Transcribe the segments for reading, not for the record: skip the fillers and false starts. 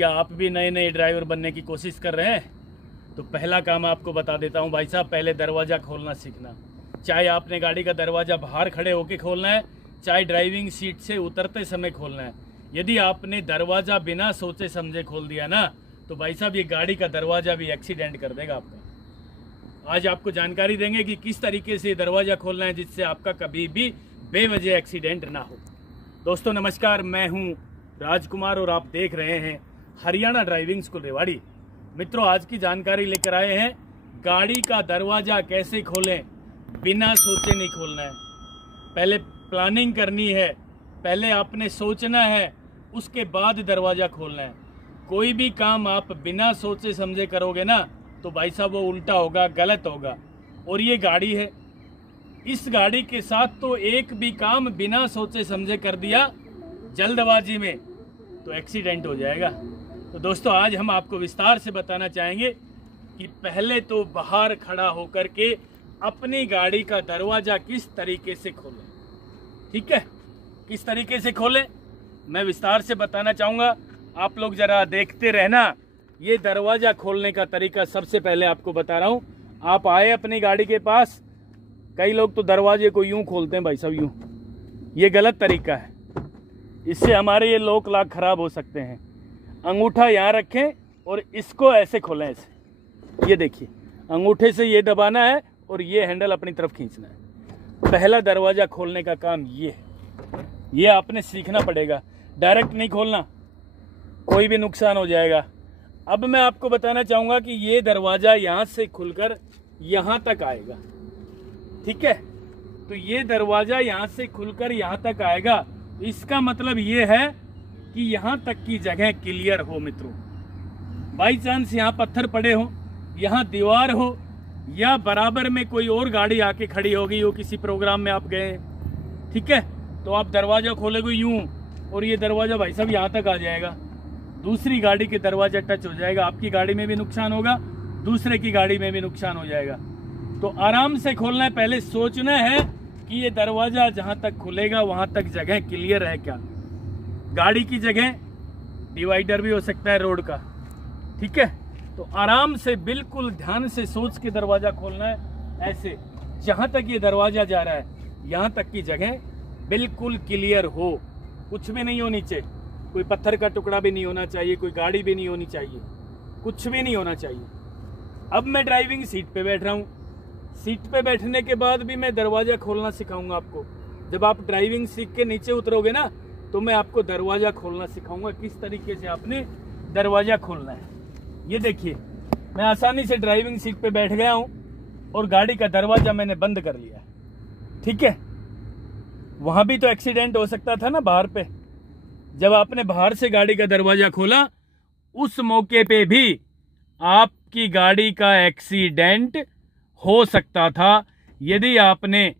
क्या आप भी नए नए ड्राइवर बनने की कोशिश कर रहे हैं? तो पहला काम आपको बता देता हूं भाई साहब, पहले दरवाज़ा खोलना सीखना। चाहे आपने गाड़ी का दरवाज़ा बाहर खड़े होके खोलना है, चाहे ड्राइविंग सीट से उतरते समय खोलना है। यदि आपने दरवाज़ा बिना सोचे समझे खोल दिया ना, तो भाई साहब ये गाड़ी का दरवाज़ा भी एक्सीडेंट कर देगा आपका। आज आपको जानकारी देंगे कि किस तरीके से दरवाज़ा खोलना है जिससे आपका कभी भी बेवजह एक्सीडेंट ना हो। दोस्तों नमस्कार, मैं हूं राजकुमार और आप देख रहे हैं हरियाणा ड्राइविंग स्कूल रेवाड़ी। मित्रों, आज की जानकारी लेकर आए हैं गाड़ी का दरवाज़ा कैसे खोलें। बिना सोचे नहीं खोलना है, पहले प्लानिंग करनी है, पहले आपने सोचना है, उसके बाद दरवाज़ा खोलना है। कोई भी काम आप बिना सोचे समझे करोगे ना, तो भाई साहब वो उल्टा होगा, गलत होगा। और ये गाड़ी है, इस गाड़ी के साथ तो एक भी काम बिना सोचे समझे कर दिया जल्दबाजी में तो एक्सीडेंट हो जाएगा। तो दोस्तों आज हम आपको विस्तार से बताना चाहेंगे कि पहले तो बाहर खड़ा होकर के अपनी गाड़ी का दरवाज़ा किस तरीके से खोलें। ठीक है, किस तरीके से खोलें मैं विस्तार से बताना चाहूँगा, आप लोग ज़रा देखते रहना। ये दरवाज़ा खोलने का तरीका सबसे पहले आपको बता रहा हूँ। आप आए अपनी गाड़ी के पास, कई लोग तो दरवाजे को यूं खोलते हैं भाई साहब, यूं। ये गलत तरीका है, इससे हमारे ये लॉक लाक खराब हो सकते हैं। अंगूठा यहाँ रखें और इसको ऐसे खोलें, ऐसे। ये देखिए, अंगूठे से ये दबाना है और ये हैंडल अपनी तरफ खींचना है। पहला दरवाज़ा खोलने का काम ये है, ये आपने सीखना पड़ेगा। डायरेक्ट नहीं खोलना, कोई भी नुकसान हो जाएगा। अब मैं आपको बताना चाहूँगा कि ये दरवाज़ा यहाँ से खुलकर यहाँ तक आएगा। ठीक है, तो ये दरवाज़ा यहाँ से खुलकर यहाँ तक आएगा। इसका मतलब ये है कि यहाँ तक की जगह क्लियर हो। मित्रों, बाई चांस यहाँ पत्थर पड़े हो, यहाँ दीवार हो, या बराबर में कोई और गाड़ी आके खड़ी हो गई हो, किसी प्रोग्राम में आप गए, ठीक है, तो आप दरवाज़ा खोलोगे यूं और ये दरवाज़ा भाई साहब यहाँ तक आ जाएगा, दूसरी गाड़ी के दरवाज़ा टच हो जाएगा। आपकी गाड़ी में भी नुकसान होगा, दूसरे की गाड़ी में भी नुकसान हो जाएगा। तो आराम से खोलना है, पहले सोचना है कि ये दरवाज़ा जहाँ तक खुलेगा वहाँ तक जगह क्लियर है क्या। गाड़ी की जगह डिवाइडर भी हो सकता है रोड का, ठीक है। तो आराम से बिल्कुल ध्यान से सोच के दरवाज़ा खोलना है। ऐसे जहाँ तक ये दरवाज़ा जा रहा है यहाँ तक की जगह बिल्कुल क्लियर हो, कुछ भी नहीं हो नीचे, कोई पत्थर का टुकड़ा भी नहीं होना चाहिए, कोई गाड़ी भी नहीं होनी चाहिए, कुछ भी नहीं होना चाहिए। अब मैं ड्राइविंग सीट पे बैठ रहा हूँ। सीट पे बैठने के बाद भी मैं दरवाज़ा खोलना सिखाऊंगा आपको। जब आप ड्राइविंग सीख के नीचे उतरोगे ना, तो मैं आपको दरवाज़ा खोलना सिखाऊंगा, किस तरीके से आपने दरवाज़ा खोलना है। ये देखिए, मैं आसानी से ड्राइविंग सीट पे बैठ गया हूँ और गाड़ी का दरवाज़ा मैंने बंद कर लिया। ठीक है, वहाँ भी तो एक्सीडेंट हो सकता था ना बाहर पे। जब आपने बाहर से गाड़ी का दरवाज़ा खोला, उस मौके पे भी आपकी गाड़ी का एक्सीडेंट हो सकता था, यदि आपने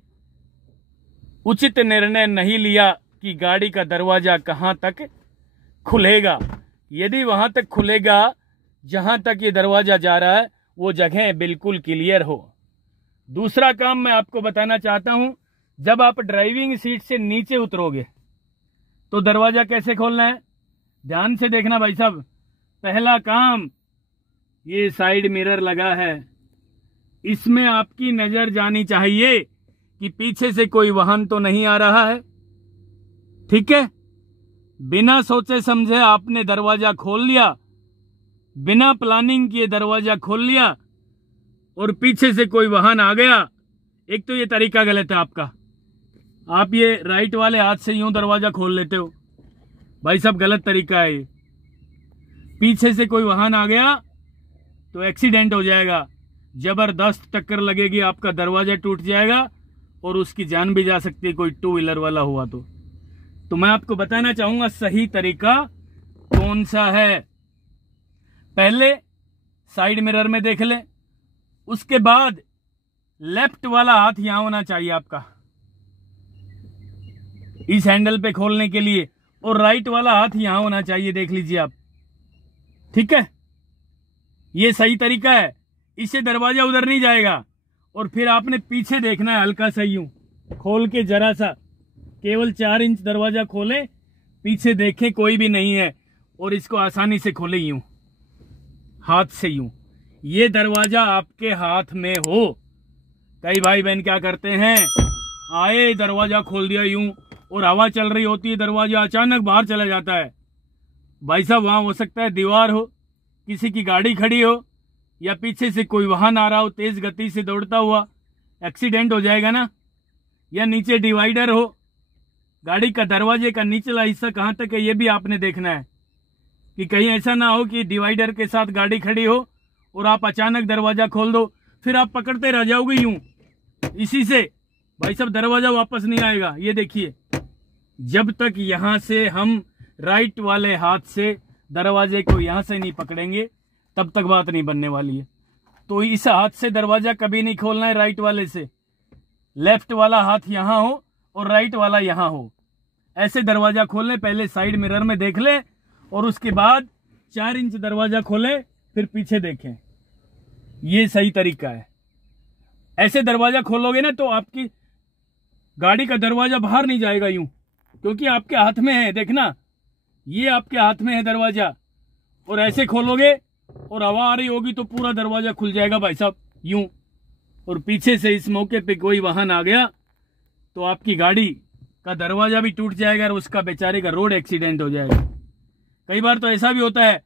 उचित निर्णय नहीं लिया कि गाड़ी का दरवाज़ा कहाँ तक खुलेगा। यदि वहाँ तक खुलेगा जहाँ तक ये दरवाज़ा जा रहा है, वो जगह बिल्कुल क्लियर हो। दूसरा काम मैं आपको बताना चाहता हूँ, जब आप ड्राइविंग सीट से नीचे उतरोगे तो दरवाज़ा कैसे खोलना है, ध्यान से देखना भाई साहब। पहला काम, ये साइड मिरर लगा है, इसमें आपकी नज़र जानी चाहिए कि पीछे से कोई वाहन तो नहीं आ रहा है। ठीक है, बिना सोचे समझे आपने दरवाज़ा खोल लिया, बिना प्लानिंग किए दरवाज़ा खोल लिया और पीछे से कोई वाहन आ गया। एक तो ये तरीका गलत है आपका, आप ये राइट वाले हाथ से यूं दरवाज़ा खोल लेते हो, भाई साहब गलत तरीका है ये। पीछे से कोई वाहन आ गया तो एक्सीडेंट हो जाएगा, जबरदस्त टक्कर लगेगी, आपका दरवाज़ा टूट जाएगा और उसकी जान भी जा सकती है, कोई टू व्हीलर वाला हुआ तो मैं आपको बताना चाहूँगा सही तरीका कौन सा है। पहले साइड मिरर में देख लें, उसके बाद लेफ्ट वाला हाथ यहां होना चाहिए आपका इस हैंडल पे खोलने के लिए, और राइट वाला हाथ यहां होना चाहिए, देख लीजिए आप। ठीक है, ये सही तरीका है, इससे दरवाजा उधर नहीं जाएगा। और फिर आपने पीछे देखना है, हल्का सा यूं खोल के, जरा सा, केवल 4 इंच दरवाजा खोलें, पीछे देखें कोई भी नहीं है, और इसको आसानी से खोले यूं, हाथ से यूं। ये दरवाजा आपके हाथ में हो। कई भाई बहन क्या करते हैं, आए दरवाजा खोल दिया यूं और हवा चल रही होती है, दरवाजा अचानक बाहर चला जाता है। भाई साहब वहां हो सकता है दीवार हो, किसी की गाड़ी खड़ी हो, या पीछे से कोई वाहन आ रहा हो तेज गति से दौड़ता हुआ, एक्सीडेंट हो जाएगा ना। या नीचे डिवाइडर हो, गाड़ी का दरवाजे का निचला हिस्सा कहाँ तक है ये भी आपने देखना है, कि कहीं ऐसा ना हो कि डिवाइडर के साथ गाड़ी खड़ी हो और आप अचानक दरवाजा खोल दो, फिर आप पकड़ते रह जाओगे यूं। इसी से भाई साहब दरवाजा वापस नहीं आएगा। ये देखिए, जब तक यहां से हम राइट वाले हाथ से दरवाजे को यहां से नहीं पकड़ेंगे तब तक बात नहीं बनने वाली है। तो इस हाथ से दरवाजा कभी नहीं खोलना है, राइट वाले से। लेफ्ट वाला हाथ यहां हो और राइट वाला यहां हो, ऐसे दरवाजा खोलें। पहले साइड मिरर में देख लें और उसके बाद 4 इंच दरवाजा खोलें, फिर पीछे देखें। ये सही तरीका है। ऐसे दरवाजा खोलोगे ना तो आपकी गाड़ी का दरवाजा बाहर नहीं जाएगा यूं, क्योंकि आपके हाथ में है। देखना, ये आपके हाथ में है दरवाजा, और ऐसे खोलोगे और हवा आ रही होगी तो पूरा दरवाजा खुल जाएगा भाई साहब यूं। और पीछे से इस मौके पे कोई वाहन आ गया तो आपकी गाड़ी का दरवाजा भी टूट जाएगा और उसका बेचारे का रोड एक्सीडेंट हो जाएगा। कई बार तो ऐसा भी होता है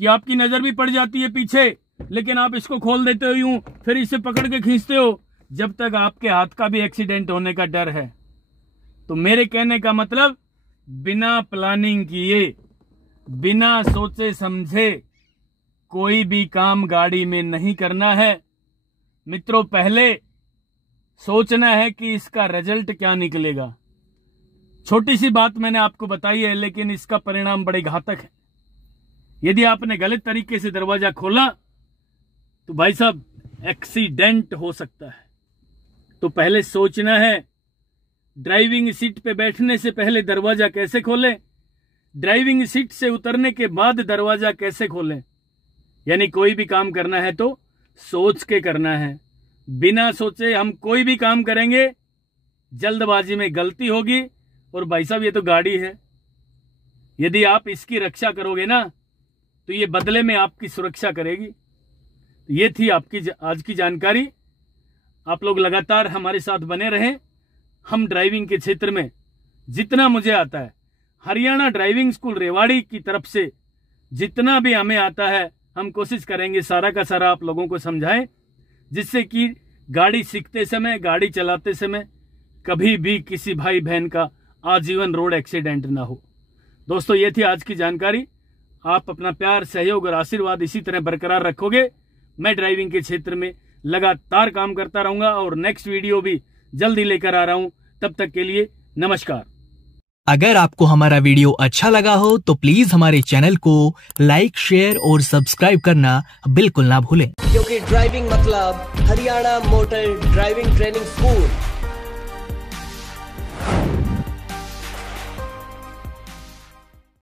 कि आपकी नजर भी पड़ जाती है पीछे, लेकिन आप इसको खोल देते हो यूं, फिर इसे पकड़ के खींचते हो, जब तक आपके हाथ का भी एक्सीडेंट होने का डर है। तो मेरे कहने का मतलब, बिना प्लानिंग किए, बिना सोचे समझे कोई भी काम गाड़ी में नहीं करना है मित्रों। पहले सोचना है कि इसका रिजल्ट क्या निकलेगा। छोटी सी बात मैंने आपको बताई है, लेकिन इसका परिणाम बड़े घातक है। यदि आपने गलत तरीके से दरवाजा खोला तो भाई साहब एक्सीडेंट हो सकता है। तो पहले सोचना है, ड्राइविंग सीट पे बैठने से पहले दरवाजा कैसे खोलें, ड्राइविंग सीट से उतरने के बाद दरवाजा कैसे खोलें। यानी कोई भी काम करना है तो सोच के करना है। बिना सोचे हम कोई भी काम करेंगे, जल्दबाजी में गलती होगी। और भाई साहब ये तो गाड़ी है, यदि आप इसकी रक्षा करोगे ना तो ये बदले में आपकी सुरक्षा करेगी। तो ये थी आपकी आज की जानकारी। आप लोग लगातार हमारे साथ बने रहें। हम ड्राइविंग के क्षेत्र में जितना मुझे आता है, हरियाणा ड्राइविंग स्कूल रेवाड़ी की तरफ से जितना भी हमें आता है, हम कोशिश करेंगे सारा का सारा आप लोगों को समझाएं, जिससे कि गाड़ी सीखते समय, गाड़ी चलाते समय कभी भी किसी भाई बहन का आजीवन रोड एक्सीडेंट ना हो। दोस्तों ये थी आज की जानकारी। आप अपना प्यार, सहयोग और आशीर्वाद इसी तरह बरकरार रखोगे। मैं ड्राइविंग के क्षेत्र में लगातार काम करता रहूंगा और नेक्स्ट वीडियो भी जल्दी लेकर आ रहा हूं। तब तक के लिए नमस्कार। अगर आपको हमारा वीडियो अच्छा लगा हो तो प्लीज हमारे चैनल को लाइक, शेयर और सब्सक्राइब करना बिल्कुल ना भूलें, क्योंकि ड्राइविंग मतलब Haryana motor driving training school.